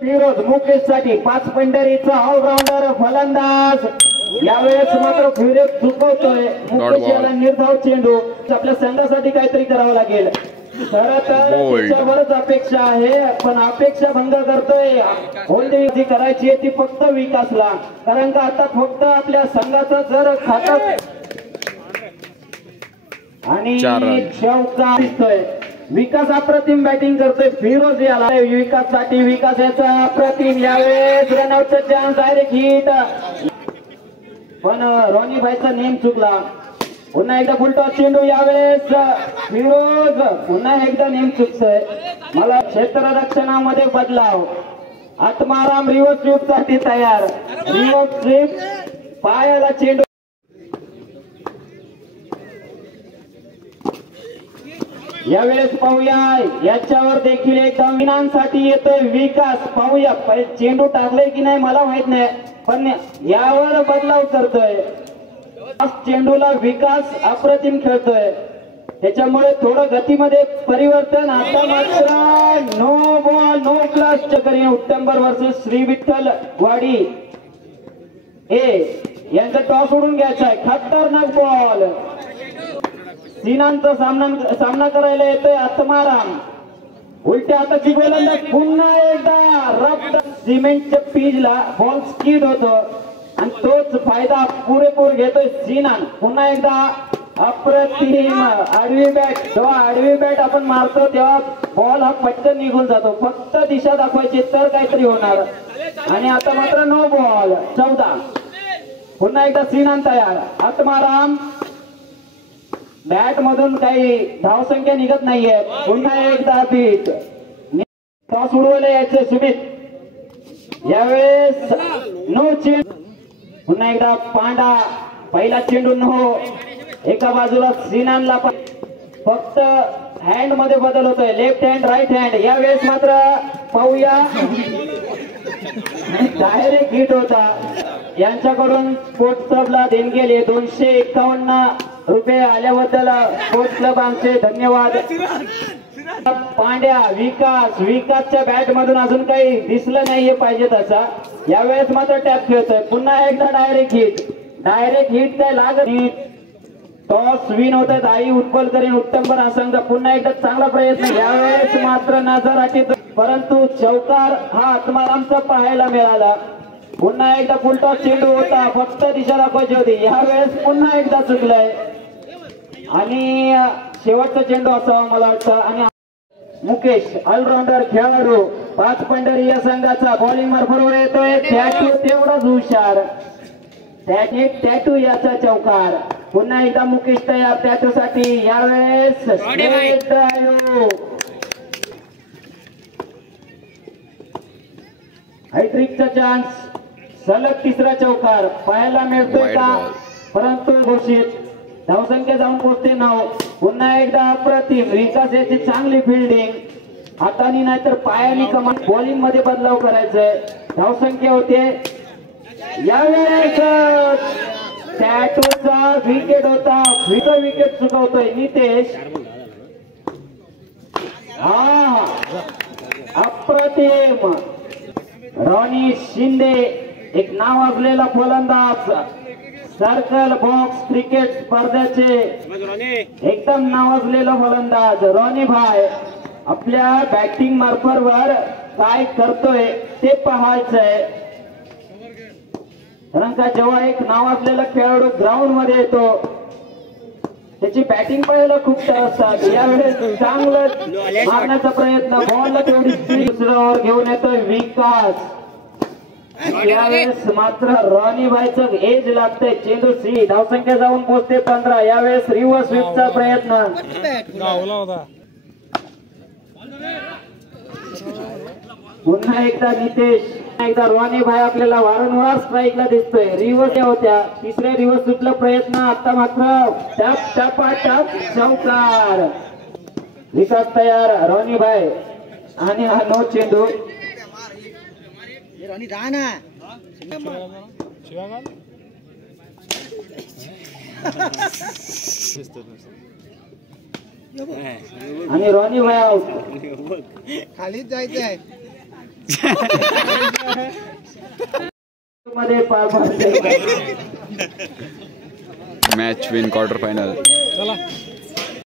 फिरोज मुकेश साठी 5 पंढरीचा ऑलराऊंडर फलंदाज यावेळेस मात्र फिरोज चुकवतोय मुकेश याला निर्धाव चेंडू आपल्या संघासाठी काहीतरी करावं लागेल खरं तर त्याच्यावरच अपेक्षा आहे पण अपेक्षा भंग करतोय होल्डिंग जी करायची आहे ती फक्त विकासला कारण का आता फक्त आपल्या संघाचा जर खाता आणि चौका दिसतोय विकास अप्रतिम बॅटिंग करतोय फिरोज याला विकाससाठी विकास याचा अप्रतिम यावेळेस रनआउटचा चान्स डायरेक्ट हिट पण रोनी भाईचा नेम चुकला पुन्हा एकदा फुलटॉस चेंडू यावेळेस फिरोज पुन्हा एकदा नेम चुकतोय मला क्षेत्ररक्षणामध्ये बदलाव आत्माराम रिव्हर्स स्वीप साठी तयार रिव्हर्स स्वीप पायाला चेंडू यावेळेस पाहूया याच्यावर देखील एक धावसाठी येतोय विकास पाहूया चेंडू टाकलाय की नाही मला माहित नाही पण यावर बदलाव करतोय चेंडूला विकास अप्रतिम खेळतोय त्याच्यामुळे थोडं गतीमध्ये परिवर्तन आता मात्र नो बॉल नो क्लास चक्री उत्तंबर वर्सेस श्री विठ्ठल वाडी यांचा टॉस उडून घ्यायचा आहे खतरनाक बॉल सीनांचा सामना करायला येतोय आत्माराम उलट्या हाताची गोलंदाज पुन्हा एकदा रफ सिमेंटच्या पीजला बॉल स्किड होतो आणि तोच फायदा पुरेपूर घेतोय सीनान पुन्हा एकदा अप्रतिम आडवी बॅट जेव्हा आडवी बॅट आपण मारतो तेव्हा बॉल हा पटकन निघून जातो फक्त दिशा दाखवायची तर काहीतरी होणार आणि आता मात्र नो बॉल 14 पुन्हा एकदा सीनान तयार आत्माराम बॅट मधून काही धावसंख्या निघत नाहीये पुन्हा एकदा बीट टॉस उडवले यायचे सुमित यावेळेस नो चेंडू पुन्हा एकदा पांडा पहिला चेंडू नो एका बाजूला सीनानला फक्त हँड मध्ये बदल होतोय लेफ्ट हँड राईट हँड यावेळेस मात्र पाहूया डायरेक्ट हिट होता यांच्याकडून स्पोर्ट्स क्लबला देणगी गेले 251 रुपये आल्याबद्दल स्पोर्ट्स क्लब आमचे धन्यवाद पांड्या विकासच्या बॅट मधून अजून काही दिसलं नाहीये पाहिजे तसा यावेळेस मात्र टॅप खेळतोय पुन्हा एकदा डायरेक्ट हिट काय लागत टॉस विन होत आहेत आई उत्पलकरीन उत्तमबर हा संघ पुन्हा एकदा चांगला प्रयत्न यावेळेस मात्र नजर हटीत परंतु चौकार हा आत्मारामचा पाहायला मिळाला पुन्हा एकदा फुलटॉस चेंडू होता फक्त दिशा दाखवायची होती यावेळेस पुन्हा एकदा चुकलाय आणि शेवटचा चेंडू असावा मला वाटतं आणि मुकेश ऑलराऊंडर खेळाडू 5 पंढरी या संघाचा बॉलिंग बरोबर येतोय टॅटू तेवढाच हुशार टॅटू याचा चौकार पुन्हा एकदा मुकेश तयार टॅटू साठी यावेळेस हॅट्रिकचा चान्स सलग तिसरा चौकार पाहायला मिळतोय का परंतु घोषित धावसंख्या जाऊन पोहोचते 9 पुन्हा एकदा अप्रतिम विकास याची चांगली फिल्डिंग हाताने नाहीतर पायाने कमांड बॉलिंग मध्ये बदलाव करायचंय धावसंख्या होते यावेळेस टॅटूचा विकेट होता विकेट चुकवतोय नितेश अप्रतिम रॉनी शिंदे एक नाव असलेला फलंदाज सर्कल बॉक्स क्रिकेट स्पर्धेचे एकदम नावाजलेला फलंदाज रॉनी भाई आपल्या बॅटिंग मार्फतवर काय करतोय ते पाहायचंय कारण का जेव्हा एक नावाजलेला खेळाडू ग्राउंड मध्ये येतो त्याची बॅटिंग पाहायला खूप छान असतात यावेळेस चांगलं मारण्याचा प्रयत्न बॉलला तेवढी स्पीड दुसऱ्यावर घेऊन येतोय विकास यावेळेस मात्र रॉनी भाईचं एज लागतंय चेंडू सी धावसंख्या जाऊन पोहोचते 15 यावेळेस रिव्हर्स स्वीपचा प्रयत्न पुन्हा एकदा नितेश एकदा रॉनी भाई आपल्याला वारंवार स्ट्राईकला दिसतोय रिव्हर्स होत्या तिसऱ्या रिव्हर्स स्वीपला प्रयत्न आता मात्र टप चौकार विकास तयार रॉनी भाई आणि हा नो चेंडू आणि रॉनी भाई आउट खालीच जायचंय मध्ये पार पडते. Match win quarter final.